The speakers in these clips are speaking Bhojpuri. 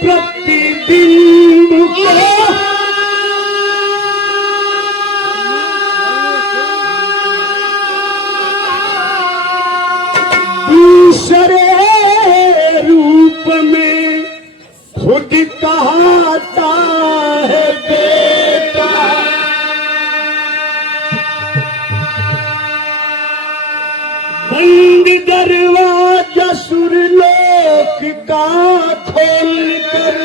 प्रतिबिंब को दूसरे रूप में खुद कहता है बेटा। बंद दरवाजा सुरलोक का खोल कर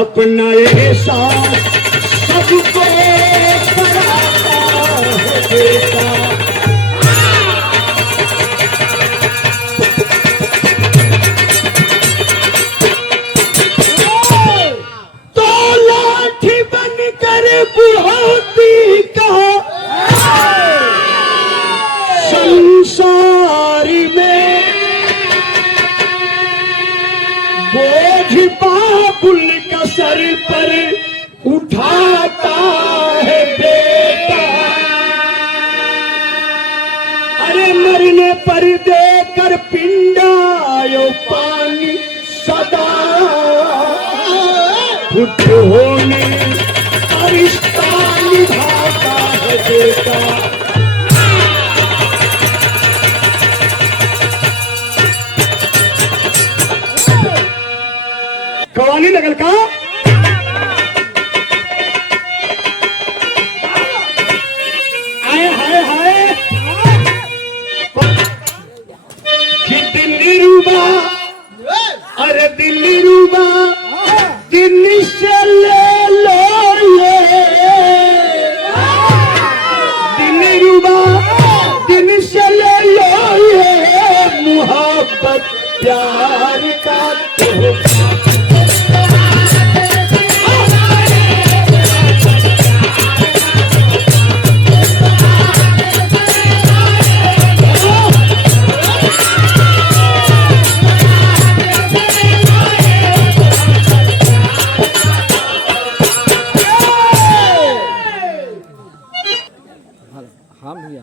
अपना एहसास सबको कराता है बेटा। तो लाठी बनकर बुढ़ौती का संसार में बोझ बाबुल का सर पर उठाता है बेटा। अरे मरने पर देकर पिंडायो पानी सदा खुद होने का रिश्ता निभाता है बेटा। कवाली लगल का आए हाय हाय कि दिल्ली रूबा, अरे दिल्ली रूबा दिल्ली से ले लो ये, दिल्ली रूबा दिल्ली से ले लो ये मोहब्बत प्यार का तोहफा।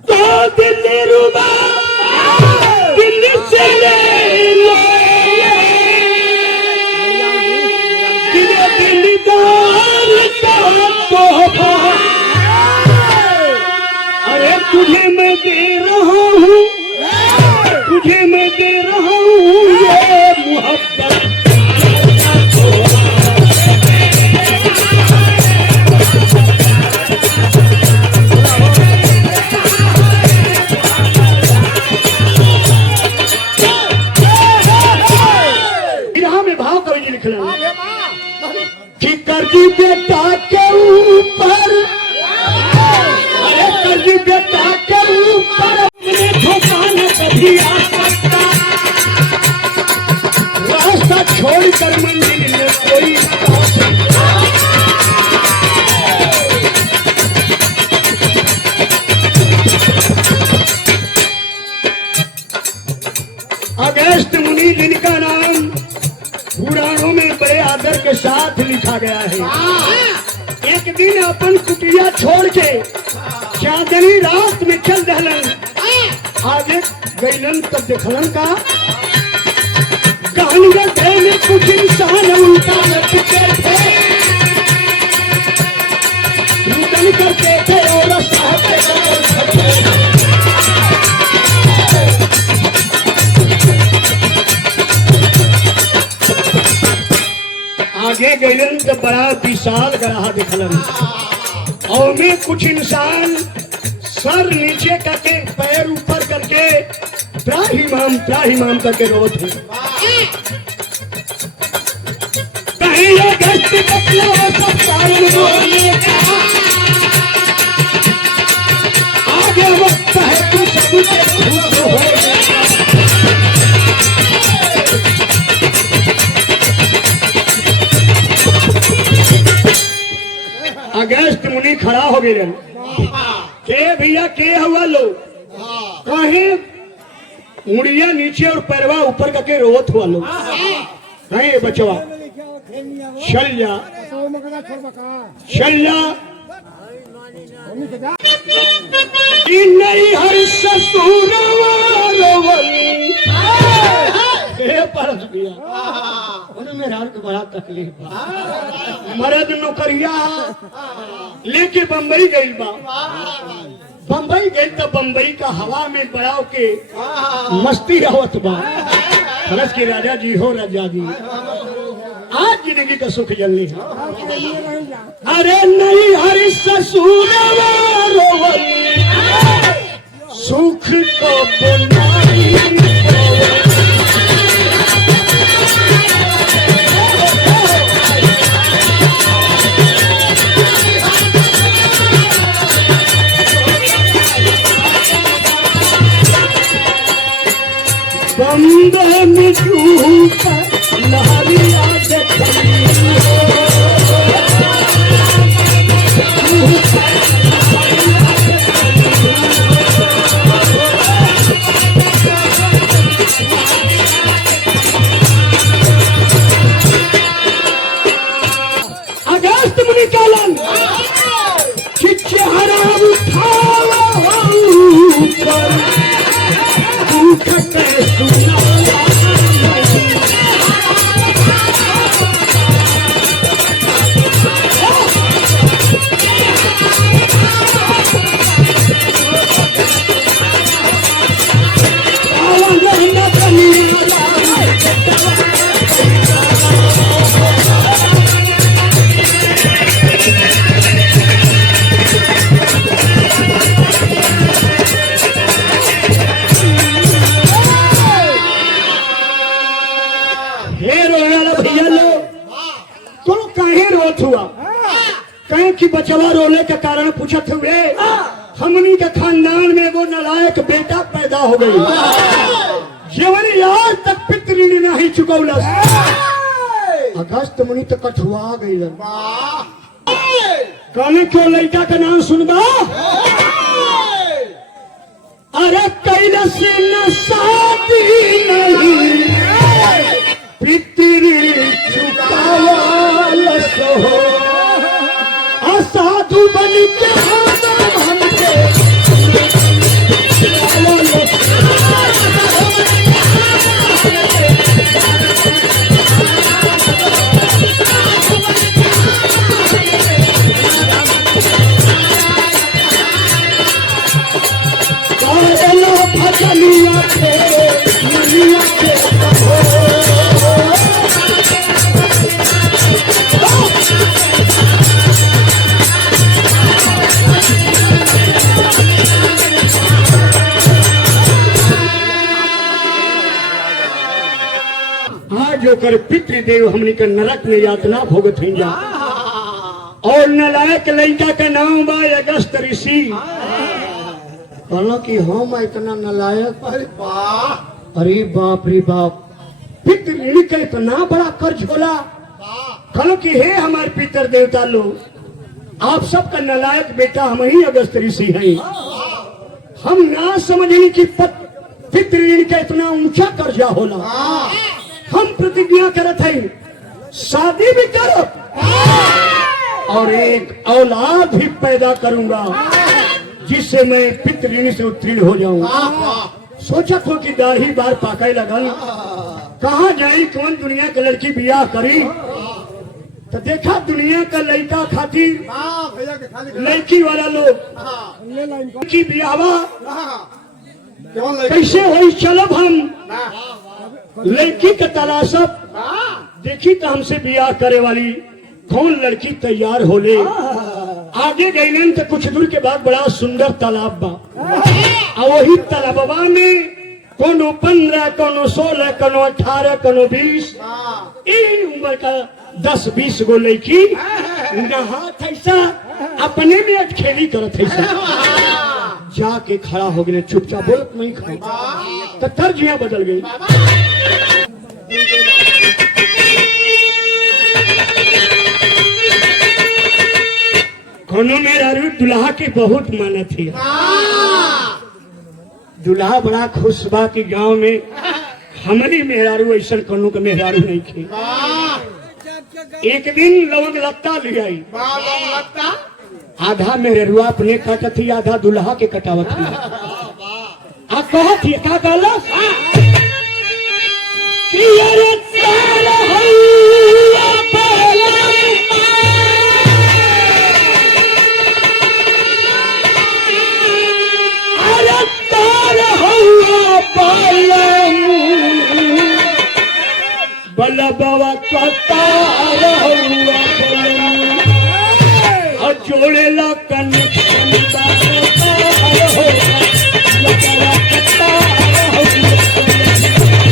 तो दिल्ली रूबा दिल्ली से ले लो दिलदार का तोहफा। अरे तुझे मैं दे रहा हूँ, तुझे मैं दे रहा हूँ ये मोहब्बत। कि कर्जी बेटा के ऊपर, अरे कर्जी बेटा के ऊपर मैंने धोखा न कभी आ सकता। रास्ता छोड़कर मंजिल में कोई अगस्त मुनि जिनका नाम पुराणों में बड़े आदर के साथ लिखा गया है। एक दिन अपन कुटिया छोड़ के चांदनी रात में चल दहलन, आगे गईलन तब देखलन का कहानी गड्ढे में कुछ इंसान उल्टा लटके थे, रुदन करते थे और साहब आगे गईलन तो बड़ा विशाल गढ़ा दिखलन और में कुछ इंसान सर नीचे करके पैर ऊपर करके त्राहिमाम करके रोत है। कहीं ये गश्त बदला सब कारण बोलने का, आगे वक्त है तू सबके खुश हो। अगस्त मुनि खड़ा हो गए के भैया के हुआ लो कहे मुड़िया नीचे और पैरवा ऊपर करके रोत हुआ लो कहे बचवा चल जा कि नहीं हर ससुर दिया उन्हें मेरा को बड़ा तकलीफ बा मर्द नौकरिया लेके बम्बई गई बा बम्बई गई तो बम्बई का हवा में बढ़ाव के मस्ती आवत बा फरस के राजा जी हो राजा जी आज जिंदगी का सुख जलनी है अरे नहीं हरि ससुर सुख को बनाई बंदे में डूब लहरिया अगस्त में निकालन कि चेहरा उठाओ की बचवा रोने के कारण पूछत हुए हमनी के खानदान में वो नालायक बेटा पैदा हो गई जीवन आज तक पितृ नहीं चुकौला अगस्त मुनि तक कठुआ गई कहने क्यों लड़का का नाम सुनबा अरे कैलस न शादी नहीं पितृ चुकावा सो साधु बन के हमके भजनिया जोकर पितृदेव हमनी के नरक में यातना भोगत हैं जा और नलायक लड़का का नाम बा अगस्त ऋषि कहला कि हम इतना नलायक अरे बाप रे बाप पितृ का इतना बड़ा कर्ज होला कहलो कि हे हमारे पितर देवता लोग आप सबका नलायक बेटा हम ही अगस्त ऋषि हैं हम ना समझने की पितृ का इतना ऊंचा कर्जा होला हम प्रतिज्ञा करत हैं शादी भी करो और एक औलाद भी पैदा करूंगा जिससे मैं पितृ से उत्तीर्ण हो जाऊंगा सोचा तो कि दाढ़ी बार पाके लगल कहाँ जाई कौन दुनिया के लड़की बियाह करी तो देखा दुनिया का लड़का खातिर लड़की वाला लोग की बियावा कैसे हो चलब हम लड़की के तलाशब देखी तो हमसे बियाह करे वाली कौन लड़की तैयार होले आगे गईलन तो कुछ दूर के बाद बड़ा सुंदर तालाब बा और वही तालाबवा में कोनो 15 कोनो 16 कोनो 18 कोनो 20 उम्र का 10-20 गो लड़की नहात ऐसा अपने में अटखेली करत ऐसा जाके खड़ा हो गए चुपचाप बोलत नहीं खड़ा तो तर्जियां बदल गई कोनो मेरा दुल्हा की बहुत मानत थी दुल्हा बड़ा खुश बा कि गांव में हमारी मेहरारू ऐसा कोनो का मेहरारू नहीं थी एक दिन लवंग लत्ता ले आई आधा मेहरुआ अपने कटत थी आधा दुल्हा के कटावत थी आ कहत थी का कहलस कि अरे बलबवा कतार हुआ और जोड़ेला कनेक्शन का कतार हो बलबवा कतार हुआ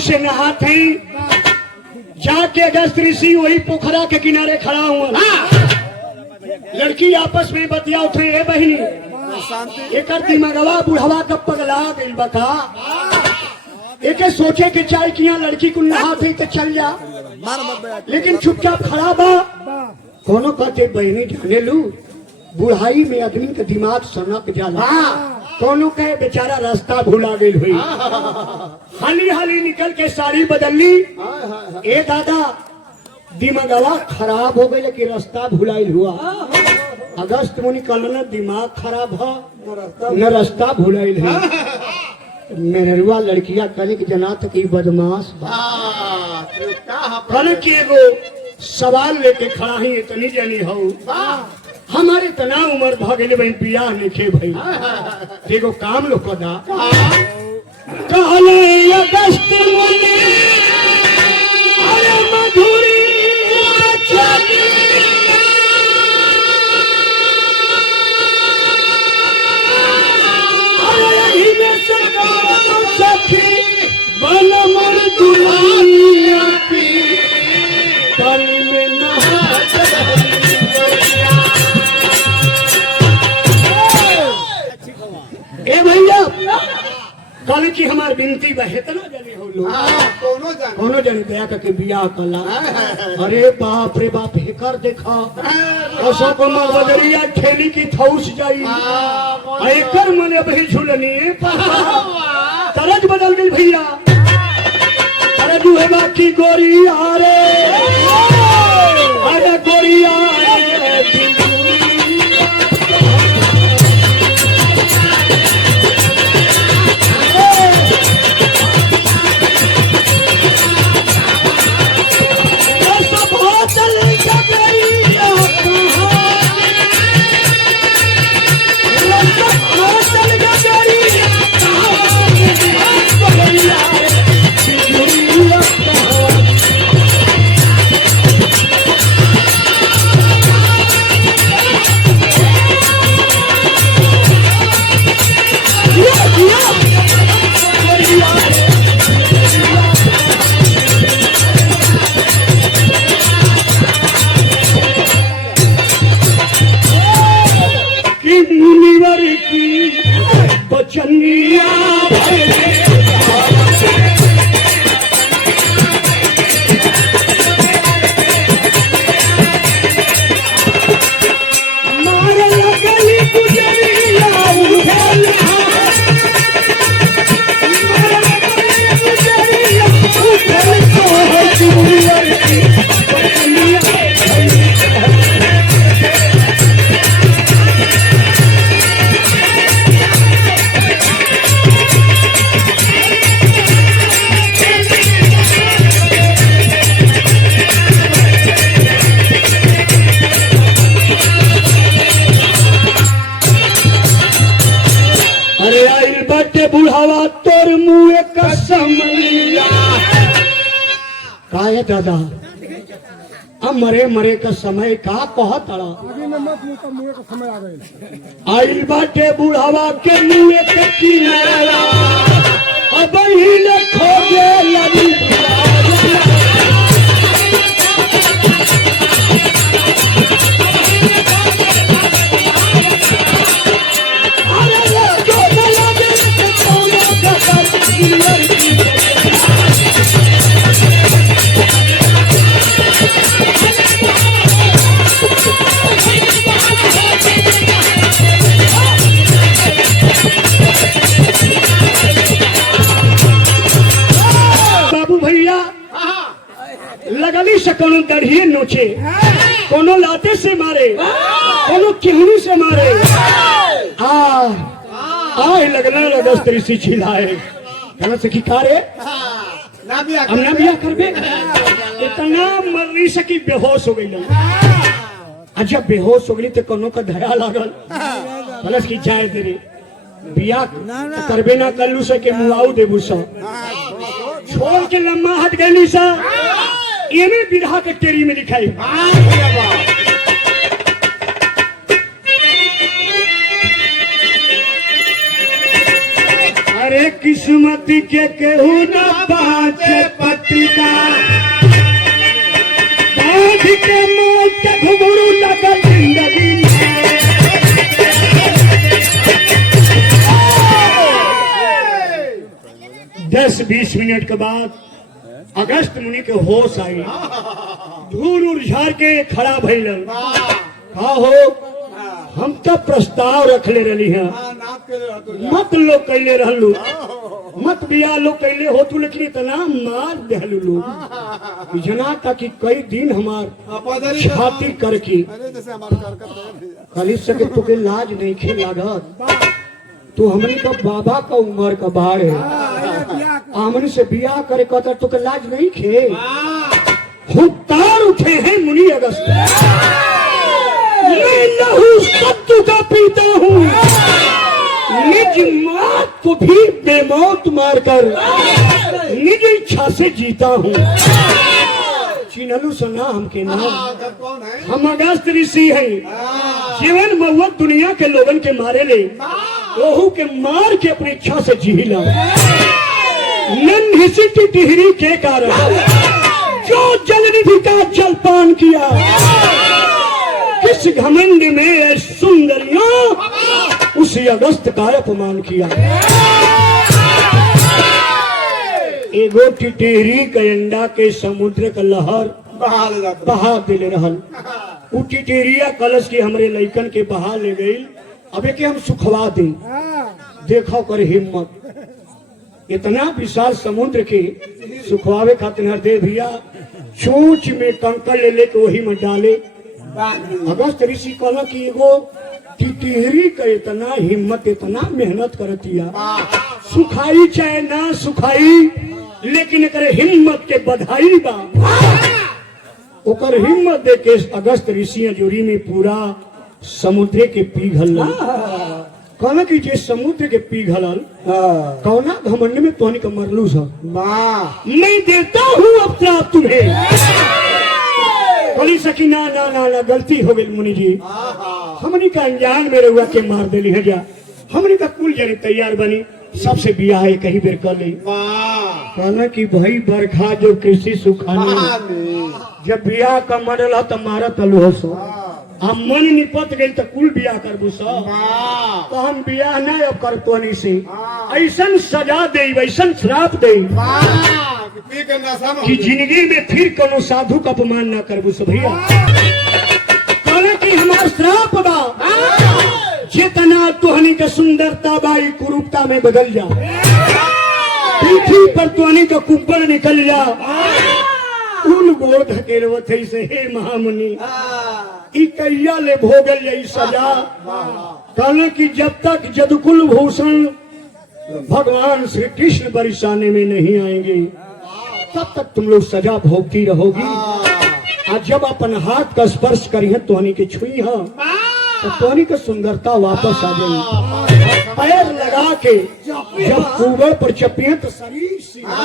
से नहाते जाके अगस्त ऋषि वही पोखरा के किनारे खड़ा हुआ। लड़की आपस में बतिया उठे, ए बहनी एक दिमागवा बुढ़वा का पगला गई बता, एक सोचे के चाय किया लड़की को नहाते तो चल जा, लेकिन चुपचाप खड़ा बा। कोनो कहते बहनी जाने लू बुढ़ाई में आदमी का दिमाग सनक जाला, कोनो कहे बेचारा रास्ता भूला गई हुई, हाली हाली निकल के साड़ी बदल ली। ए दादा दिमागवा खराब हो गई लेकिन रास्ता भुलाइल हुआ। अगस्त में निकलना दिमाग खराब है न रास्ता भुलाइल है। मेहरुआ लड़कियां कल की जना तक बदमाश कल की एगो सवाल लेके खड़ा ही इतनी जनी हो हमारे तना उम्र भागे बहन पिया लिखे भाई एगो काम लो कदा कहले अगस्त मुनि अरे मधुरी चली अरे यही में सरकार सखी बन मर दुनिया पी पानी में नहा ए भैया कल की हमार बिनती बहेतना जने हो लोग कोनो जने दया करके बियाह कला। अरे बाप रे बाप हेकर देखा असो को बदरिया ठेली की थौस जाई एकर मने बही झुलनी तरज बदल गई भैया। अरे दुहेबा की गोरिया रे अरे गोरिया मुँह कसम लिया। काहे दादा अब मरे मरे का समय का कहत आइल बाटे बुढ़ावा के मुँह के किनारा अब ही खोजे लगी। लगली से कोनो दढ़िए नोचे, कोनो लाते से मारे, कोनो केहनी से मारे। आए लगना लगस ऋषि छिलाए कहना से की कारे हम ना बिया करबे। इतना मरनी से कि बेहोश हो गई। जब बेहोश हो गई तो कोनो का धया लागल कहना की जाए तेरे बिया करबे ना कल्लू से के मुआऊ देबू सा छोड़ के लम्मा हट गई सा। ये में विधा के टेरी में लिखाई अरे किस्मत के केहू न पाचे पत्रिका बांध के मौत के घुघरू लगा जिंदगी में। 10-20 मिनट के बाद अगस्त मुनि के होश आई, धूल उड़ के खड़ा भइलन। का हो हम तो प्रस्ताव रखले रही है मत लोग कैले रहलू मत बिया लोग कैले हो तू, लेकिन इतना मार दहलू लोग जना ताकि कई दिन हमार छाती करके कली सके तुके लाज नहीं खे लागत। तू हमनी का बाबा का उम्र का बाढ़ है, हमनी से बिया करे कहता तुके लाज नहीं खे। हुक्कार उठे हैं मुनि अगस्त, मैं लहू सत्तू का पीता हूँ, निज मौत को भी बेमौत मारकर निज इच्छा से जीता हूँ। चिन्हलू सुना हमके नाम, हम अगस्त ऋषि हैं। जीवन महुत दुनिया के लोगन के मारे ले ओहू के मार के अपनी इच्छा से जीला। नन्ही की टिहरी के कारण जो जलनिधि का जलपान किया, किस घमंड में सुंदरियों उसी अगस्त का अपमान किया। एगो टिटेरी के अंडा के समुद्र का लहर बहा दिले रहल। उ टिटेरिया कलश के हमरे लइकन के बहा ले गई। अबे के हम सुखवा दे, देखो कर हिम्मत। इतना विशाल समुद्र के सुखवावे खातिर दे भैया चोंच में कंकड़ ले लेके वही में डाले। अगस्त ऋषि कहला कि एगो टिटेरी का इतना हिम्मत इतना मेहनत करतिया, सुखाई चाहे ना सुखाई लेकिन करे हिम्मत के बधाई बा। ओकर हिम्मत दे के अगस्त ऋषि जोरी में पूरा समुद्र के पिघल कहना कि जे समुद्र के पिघल कौना घमंड में तोहनी का मरलू सा। मैं देता हूँ अब श्राप तुम्हें। बोली सकी ना ना ना ना गलती हो गई मुनि जी, हमनी का अनजान में रहुआ के मार देली है जा। हमनी का कुल जनी तैयार बनी, सबसे बियाह है कहीं बेर कर ली। कहना कि भाई बरखा जो कृषि सुखानी जब बियाह का मरल हो तो मारा तलु हो सो हम मन निपट गई तो कुल बियाह करबू सो। तो हम बियाह नहीं अब कर तो नहीं से ऐसन सजा दे ऐसन श्राप दे कि जिंदगी में फिर कोनो साधु का अपमान न करबू सो। भैया कहना कि हमार श्राप बा जितना तुहनी का सुंदरता बाई कुरूपता में बदल जा, पीठी पर तुहनी का कुब्बर निकल जा, उन गोड़ धकेलवत से हे महामुनि ई कैया ले भोगल यही सजा। कहने की जब तक जदकुल भूषण भगवान श्री कृष्ण बरसाने में नहीं आएंगे तब तक तुम लोग सजा भोगती रहोगी। आज जब अपन हाथ का स्पर्श करी है तुहनी के छुई है तो तोहनी का सुंदरता वापस आ गई। पैर लगा के जब ऊपर पर चपिए तो शरीर सीधा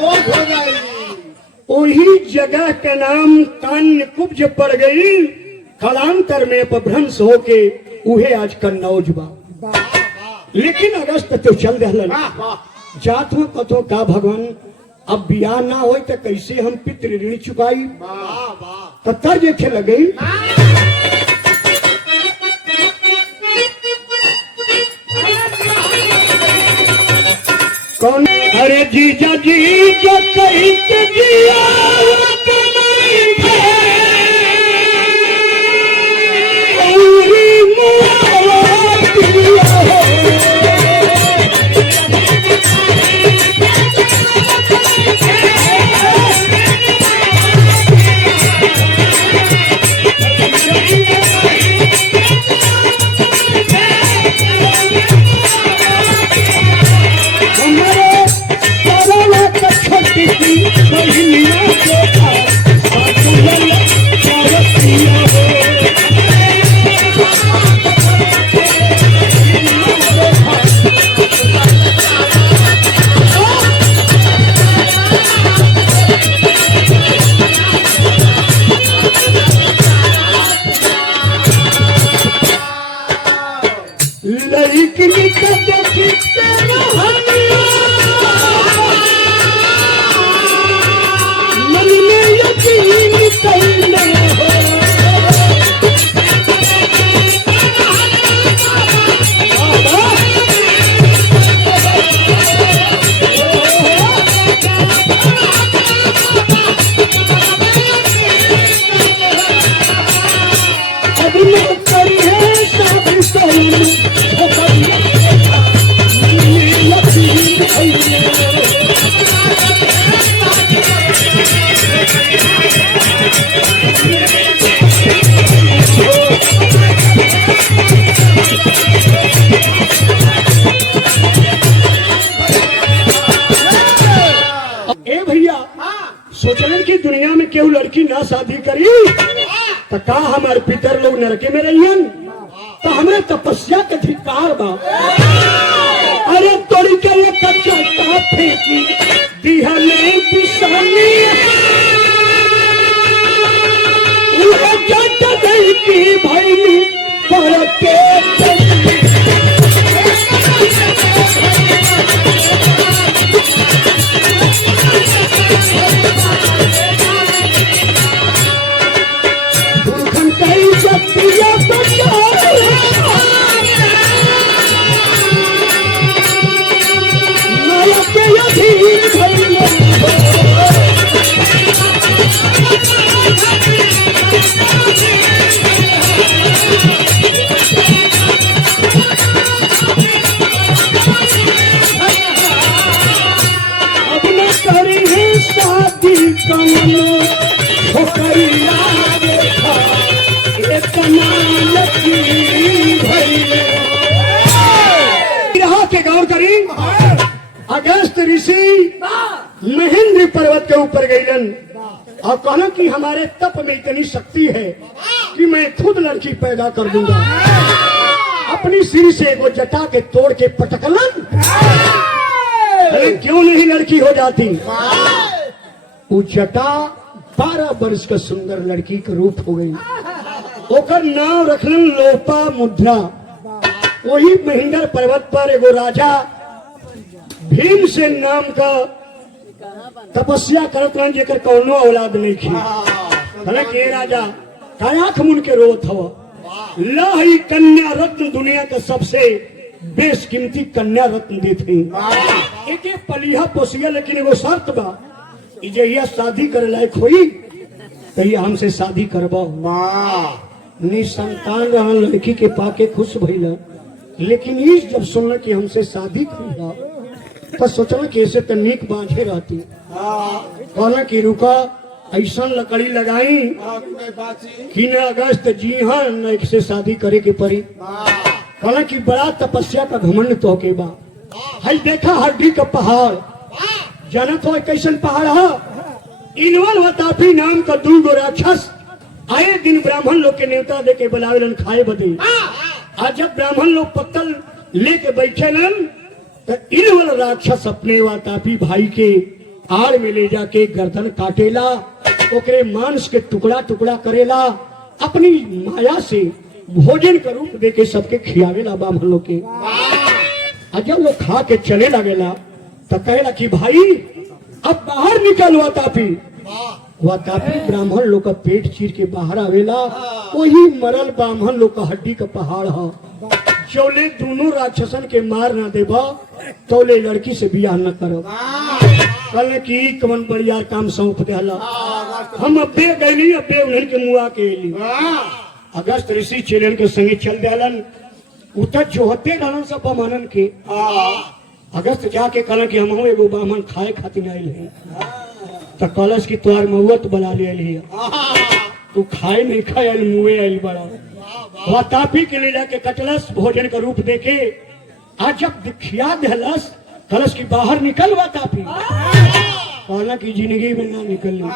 हो जाएगी। वही जगह का नाम कान्य कुब्ज पड़ गई। कालांतर में अपभ्रंश होके उहे आज कन्नौज बा। लेकिन अगस्त तो चल दहलन जात हो कथो का भगवान अब बियाह ना हो तो कैसे हम पितृ ऋण चुकाई। तो तर्ज खे लगी कौन अरे जीजा जी जो कहीं के जिया सोचलन की दुनिया में केहू लड़की ना शादी करी तो का हमारे पितर लोग नरके में रहियन तो हमें तपस्या के धिक्कार बा। अरे तोड़ी के ये कच्चा का फेंकी दिया नहीं पिसानी वो जट नहीं की भाई पर के अगस्त ऋषि महेंद्र पर्वत के ऊपर गईलन और कहना कि हमारे तप में इतनी शक्ति है कि मैं खुद लड़की पैदा कर दूंगा। अपनी सिर से वो जटा के तोड़ के पटकलन। अरे क्यों नहीं लड़की हो जाती। वो जटा 12 वर्ष का सुंदर लड़की का रूप हो गई। ओकर नाम रखलन लोपा मुद्रा। वही महेंद्र पर्वत पर एगो राजा भीमसेन नाम का तपस्या करत रहन जेकर कौनो औलाद नहीं थी। हालांकि राजा कायाख मुन के रोत हवा लही कन्या रत्न दुनिया का सबसे बेशकीमती कन्या रत्न देते एक एक पलिया पोसिया। लेकिन एगो शर्त बा जहिया शादी करे लायक होई तहिया हमसे शादी करबा। निसंतान रहन लड़की के पाके खुश भइला। लेकिन ये जब सुनल कि हमसे शादी करेगा तो सोचना कि ऐसे तो नीक बांझे रहती। कहना कि रुका ऐसा लकड़ी लगाई कि न अगस्त जी हाँ न एक से शादी करे के पड़ी। कहना कि बड़ा तपस्या का घमंड तो के बा। हई देखा हड्डी का पहाड़ जानत हो कैसन पहाड़ है। इनवल वतापी नाम का 2 गो राक्षस आए दिन ब्राह्मण लोग के नेवता दे के बुलावेलन खाए बदे। आज जब ब्राह्मण लोग पत्तल लेके बैठे नन तो इन वाला राक्षस अपने वातापी भाई के आड़ में ले जाके गर्दन काटेला, ओकरे मांस के टुकड़ा टुकड़ा करेला, अपनी माया से भोजन का रूप देके सबके खियावेला ब्राह्मण लोग के। जब लोग खा के चले लगेला तो कहेला कि भाई अब बाहर निकल वातापी। वातापी ब्राह्मण लोग का पेट चीर के बाहर आवेला, वही मरल ब्राह्मण लोग का हड्डी का पहाड़ है। चौले दोनों राक्षसन के मार ना देबा तौले लड़की से बियाह न करो। कल की कमन बढ़िया काम सौंप देला, हम अब्बे गईली अब्बे उन्हन के मुआ के एली। अगस्त ऋषि चेलन के संगे चल देलन, उतर जो होते रहलन सब ब्राह्मणन के। अगस्त जाके कहलन कि हम एगो ब्राह्मण खाए खातिर आयल है, तो कलश की तोहार मऊत बना ले तू खाए नहीं खाए मुए आयल बड़ा। वातापी के ले जाके कटलस भोजन का रूप देके। आज जब दिखिया दहलस कलश की बाहर निकल वातापी, कहना की जिंदगी में ना निकलनी।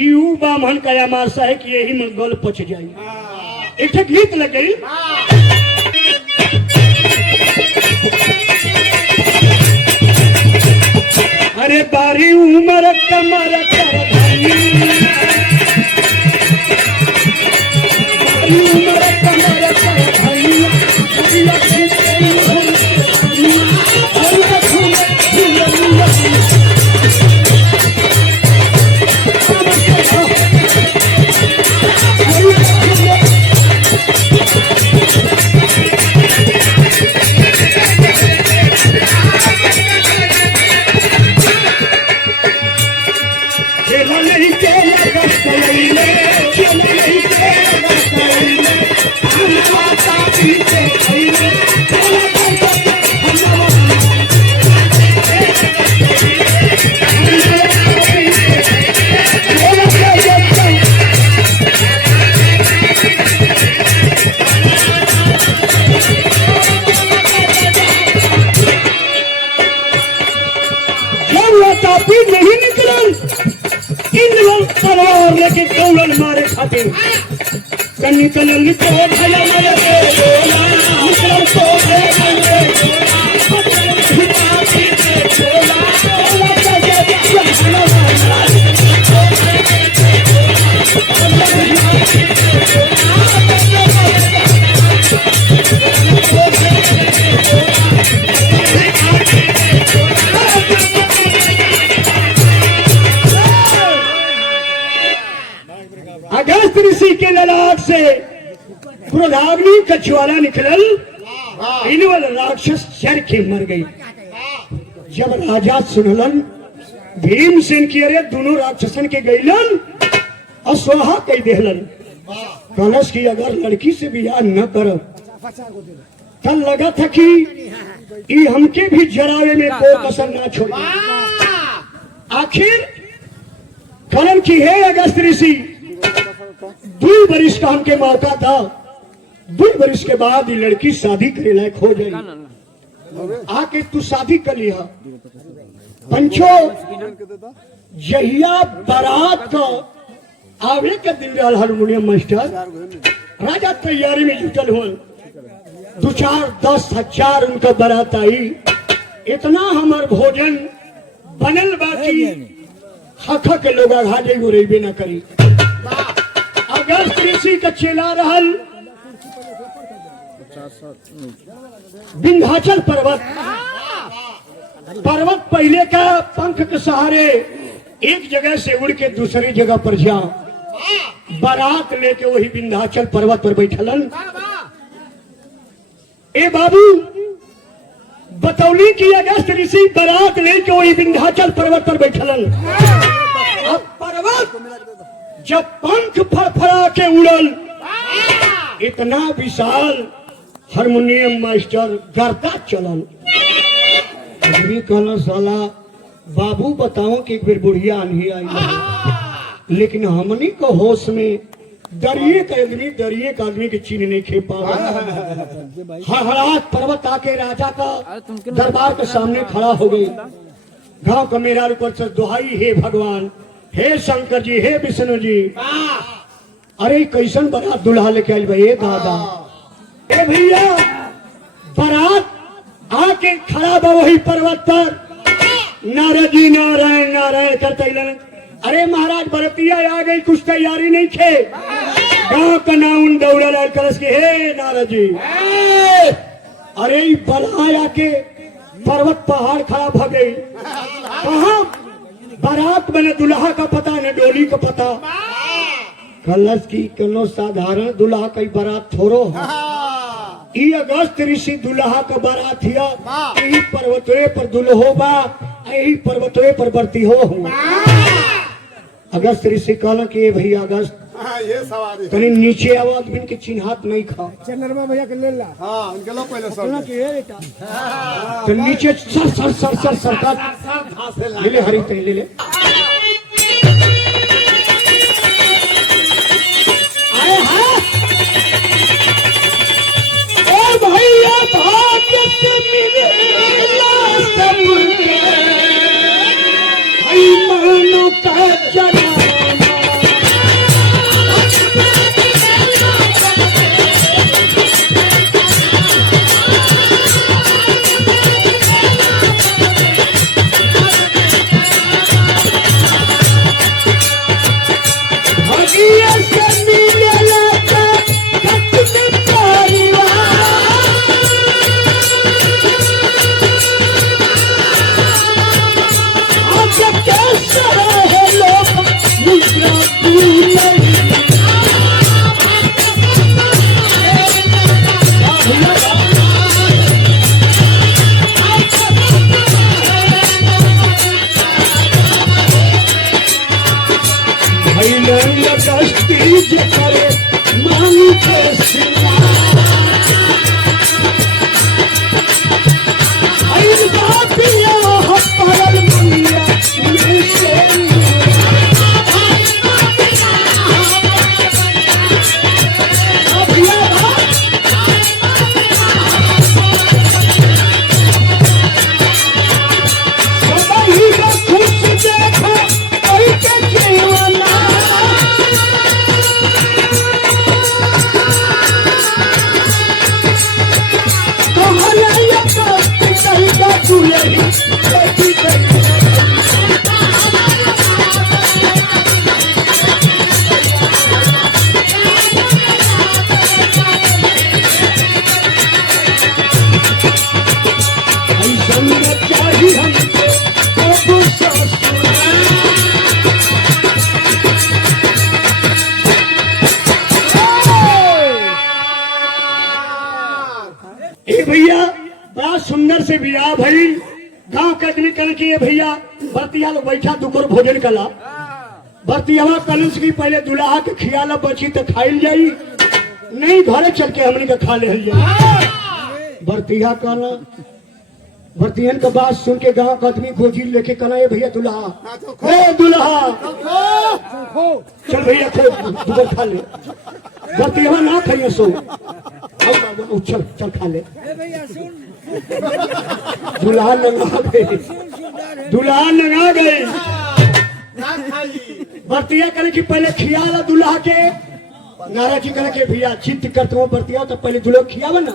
यू ब्राह्मण का मारसा है कि यही में गल पच जाये। एक गीत लग गई, अरे बारी उमर कमर कर उमर कमर कर नहीं निकलन इन तलवार लेके कौलन मारे खाते कन्नी कलंगी तो भया माया निकलन तो अगस्त ऋषि के ललाट से क्रोधाग्नि का ज्वाला निकलल, इन वाला राक्षस चर के मर गई। जब राजा सुनलन भीमसेन की अरे दोनों राक्षसन के गईलन अस्वाहा कई देहलन। कलश की अगर लड़की से बियाह न कर कल लगा था कि ये हमके भी जरावे में कोई कसर ना छोड़े। आखिर कलन की है अगस्त ऋषि 2 वर्ष का हमके मौका था, 2 वर्ष के बाद ये लड़की शादी करे लायक हो जाएगी। आके तू शादी कर लिया। पंचो जहिया बारात का आवे के दिन रहल हारमोनियम मास्टर राजा तैयारी में जुटल हुए। 2-4-10 हजार उनका बारात आई। इतना हमार भोजन बनल बाकी खा के लोग आघा जाइए रेबे न करी। अगस्त ऋषि का चेला रहल विंध्याचल पर्वत पहले का पंख के सहारे एक जगह से उड़ के दूसरी जगह पर जा बारात लेके वही विंध्याचल पर्वत पर बैठलन। ए बाबू बतौली की अगस्त ऋषि बारात लेके वही विंध्याचल पर्वत पर बैठलन। अब पर्वत जब पंख फड़फड़ा के उड़ल इतना विशाल हारमोनियम मास्टर गर्दा चलन। आदमी कहना साला बाबू बताओ कि एक बेर बुढ़िया आंधी आई, लेकिन हमनी को होश में दरिए का आदमी के चीन नहीं खे पावा। हड़हड़ाहट पर्वत आके राजा का दरबार के सामने खड़ा हो गई। गांव का मेरा ऊपर से दुहाई, हे भगवान, हे शंकर जी, हे विष्णु जी, अरे कैसन बड़ा दुल्हा लेके आई भाई दादा। ए भैया बारात आके खड़ा बा वही पर्वत पर, नारद जी नारायण नारायण करते लगन। अरे महाराज बरतिया आ गई, कुछ तैयारी नहीं थे। गांव का नाउन दौड़ा लाल कलश के, हे नारद जी, अरे बला आके पर्वत पहाड़ खड़ा भ गई। कहा बारात बने, दुल्हा का पता न डोली का पता। कलश की कोनो साधारण दुल्हा की बारात थोड़ो ई अगस्त ऋषि दुल्हा का बारात हिया। यही पर्वतवे पर दुल्हो बा, यही पर्वतवे पर बरती हो। अगस्त ऋषि कहला कि भैया अगस्त ये सवारी कहीं नीचे आवाज बिन के चिन्हात नहीं खा। चंद्रमा भैया के ले ला। हाँ इनके लो पहले सर बोला कि ये बेटा तो नीचे सर सर सर सर सरकार ले ले, हरी तेल ले ले। आए हाँ, ओ भैया भाग्य से मिलेला सबके, भाई मानो का जनाना। भैया बड़ा सुंदर से बियाह भई। गांव के आदमी कहने की भैया बरतिया लोग बैठा दुकर भोजन कला। बरतिया कलश की पहले दुल्हा के खियाला बची तो खाइल जाई, नहीं घरे चल के हमनी के खा ले जाई। बरतिया कहना, बरतियन का बात सुन के गांव का आदमी गोजी लेके कहना, ये भैया दुल्हा, ए दुल्हा चल भैया दुकर खा ले। बरतिया ना खाइए सो, चल चल खा ले। दुल्हा लगा गई, दुल्हा लगा गई। बरतिया करे कि पहले खियाला दुल्हा के। नाराज जी करे कि भैया चिंत करते हो बरतिया तो पहले दुल्हा खियावा ना।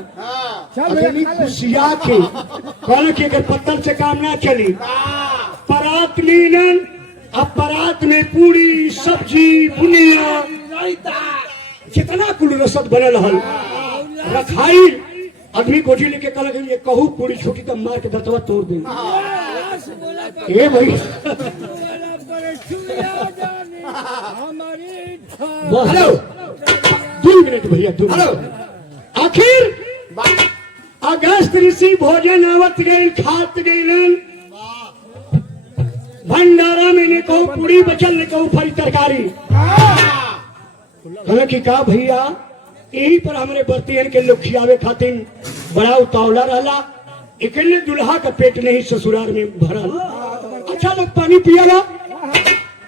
अगर खुशिया के कहने की अगर पत्थर से काम ना चली, परात लीलन, अब परात में पूरी सब्जी बुनिया जितना कुल रसद बनल हल रखाई। आदमी गोजी लेके कल ये कहू पूरी छोटी तो मार के दतवा तोड़ दे। ए भाई हेलो 2 मिनट भैया 2 मिनट। आखिर अगस्त ऋषि भोजन आवत गई, खात गई। भंडारा में ने कहू पूरी बचल, ने कहू फरी तरकारी। कहले कि का भैया यही पर हमारे बर्तियन के लोग खियावे खातिर बड़ा उतावला रहला। अकेले दुल्हा का पेट नहीं ससुराल में भरल। अच्छा लोग पानी पियाला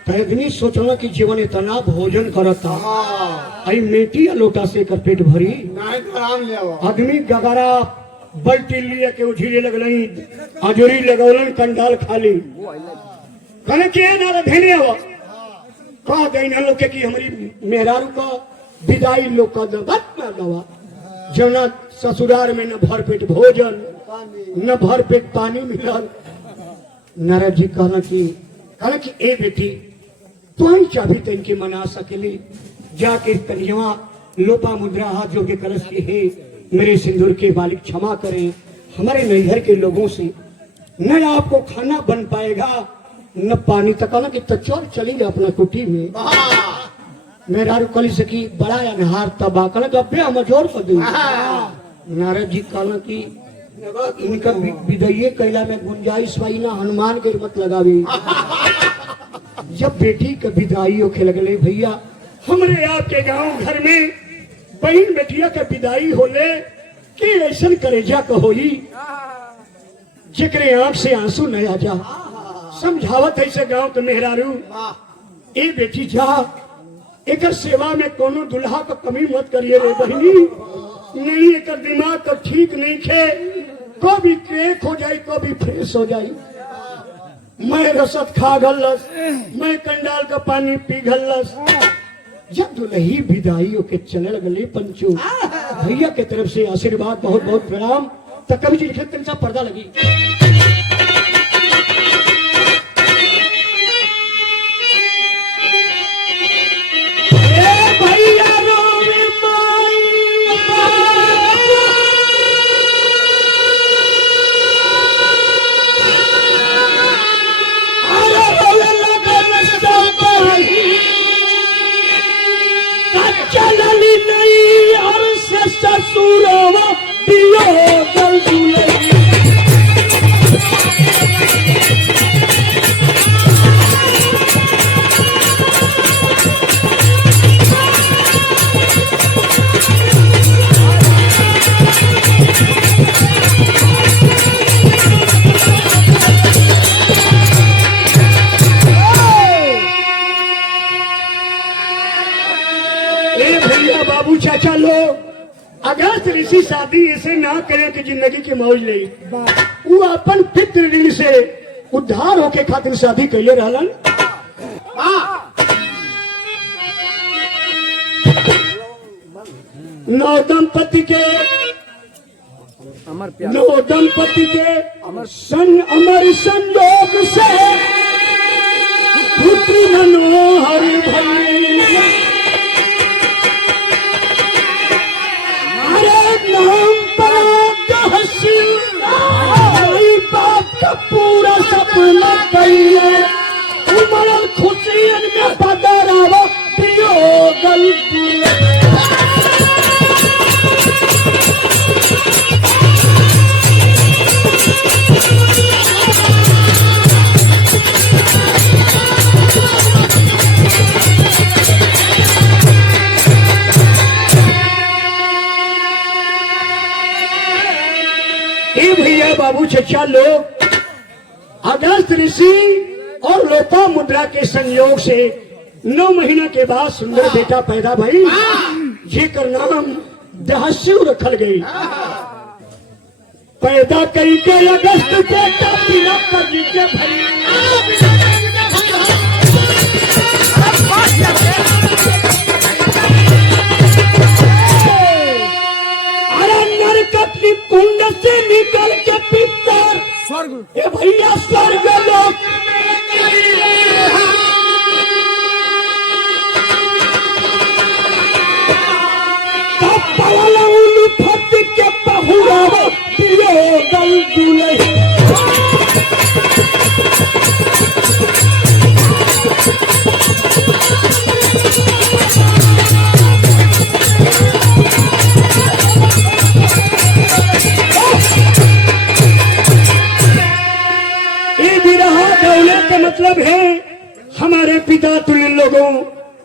तैदनी सोचना कि जीवन इतना भोजन करता आई मेटी लोटा से कर पेट भरी। आदमी गगरा बल्टी लिए के उझीले लगलई, अजोरी लगौलन कंडाल खाली। कहने के ना धेने हो कह देना लोग कि हमारी मेहरारू का विदाई लोग का दवा जौना ससुराल में न भर पेट भोजन न भर पेट पानी मिलल। नारद जी कहला कि ए बेटी तू ही चाभी तन के मना सकेली। जाके कन्या लोपा मुद्रा हाथ जोड़ के कलश की हे मेरे सिंदूर के मालिक क्षमा करें, हमारे नैहर के लोगों से न आपको खाना बन पाएगा न पानी तक। कहला कि चल चली अपना कुटी में। मेरा कली से की बड़ा अनहार तबाह कहला कि अबे हम जोर कर दूं। नारद जी कहला कि इनका विदये कैला में गुंजाइश भाई ना हनुमान के मत लगावे। जब बेटी का विदाई होके लगले भैया हमरे आपके गांव घर में बहन बेटिया के विदाई होले कि ऐसा करेजा कहोई जेकरे आंख से आंसू न आ जा। समझावत ऐसे गांव के मेहरारू ए बेटी जा एकर सेवा में कोनो दुल्हा का कमी मत करिए रे बहनी। नहीं एकर दिमाग का ठीक नहीं खे, कभी क्रेक हो जाई कभी फ्रेश हो जाई। मैं रसद खा गलस, मैं कंडाल का पानी पी गलस। जब दुल्ही विदाई होके चले लगले पंचो भैया के तरफ से आशीर्वाद बहुत बहुत प्रणाम। तो कभी जी लिखे सा पर्दा लगी। चलनी नहीं और ससुरवा दियो गल दुलही। बाबू चाचा लोग अगस्त ऋषि शादी ऐसे ना करे कि जिंदगी की मौज ले। वो अपन पितृ ऋण से उद्धार होके खातिर शादी कैले रहलन। नौ दंपति के अमर संयोग से पुत्री मनोहर भैया। बाप का पूरा सपना कहिए उमरल खुशियन में बदरावा पियो गल। भैया बाबू चचा लोग अगस्त ऋषि और लोपा मुद्रा के संयोग से 9 महीना के बाद सुंदर बेटा पैदा भई जेकर नाम दहस्यु रखल गई। पैदा कई के अगस्त बेटा बिना कर्ज के भई। कुंड से निकल के पितर स्वर्ग ये भैया स्वर्ग लोक फट के पहुरा पियो गल दुलही। का मतलब है हमारे पिता तुल्य लोगों,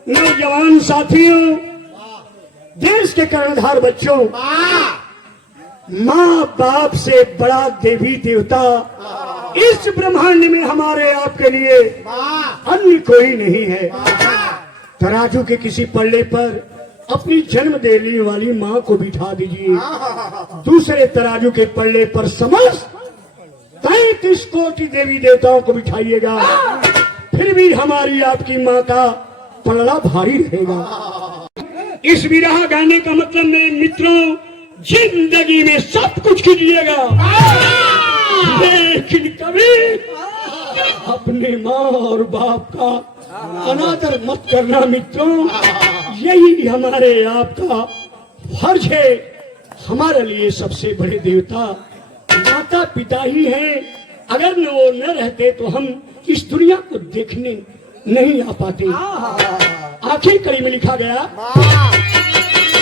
नौजवान साथियों, देश के कर्णधार बच्चों, माँ बाप से बड़ा देवी देवता इस ब्रह्मांड में हमारे आपके लिए अन्य कोई नहीं है। तराजू के किसी पल्ले पर अपनी जन्म देने वाली माँ को बिठा दीजिए, दूसरे तराजू के पल्ले पर समस्त 33 कोटि देवी देवताओं को बिठाइएगा, फिर भी हमारी आपकी माँ का पलड़ा भारी रहेगा। इस विरह गाने का मतलब मेरे मित्रों जिंदगी में सब कुछ कीजिएगा, लेकिन कभी अपने माँ और बाप का अनादर मत करना मित्रों। यही हमारे आपका फर्ज है। हमारे लिए सबसे बड़े देवता माता पिता ही हैं। अगर वो न रहते तो हम इस दुनिया को देखने नहीं आ पाते। आखिर कड़ी में लिखा गया,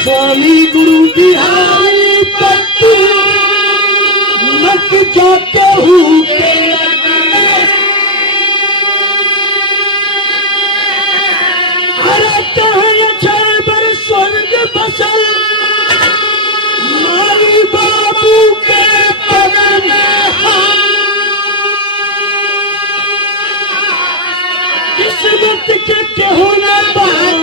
स्वामी गुरु बिहारी पत्तू मत जा कहूँ के अरे बर स्वर्ग बसल मारी बाबू के पग में किस्मत के होना बात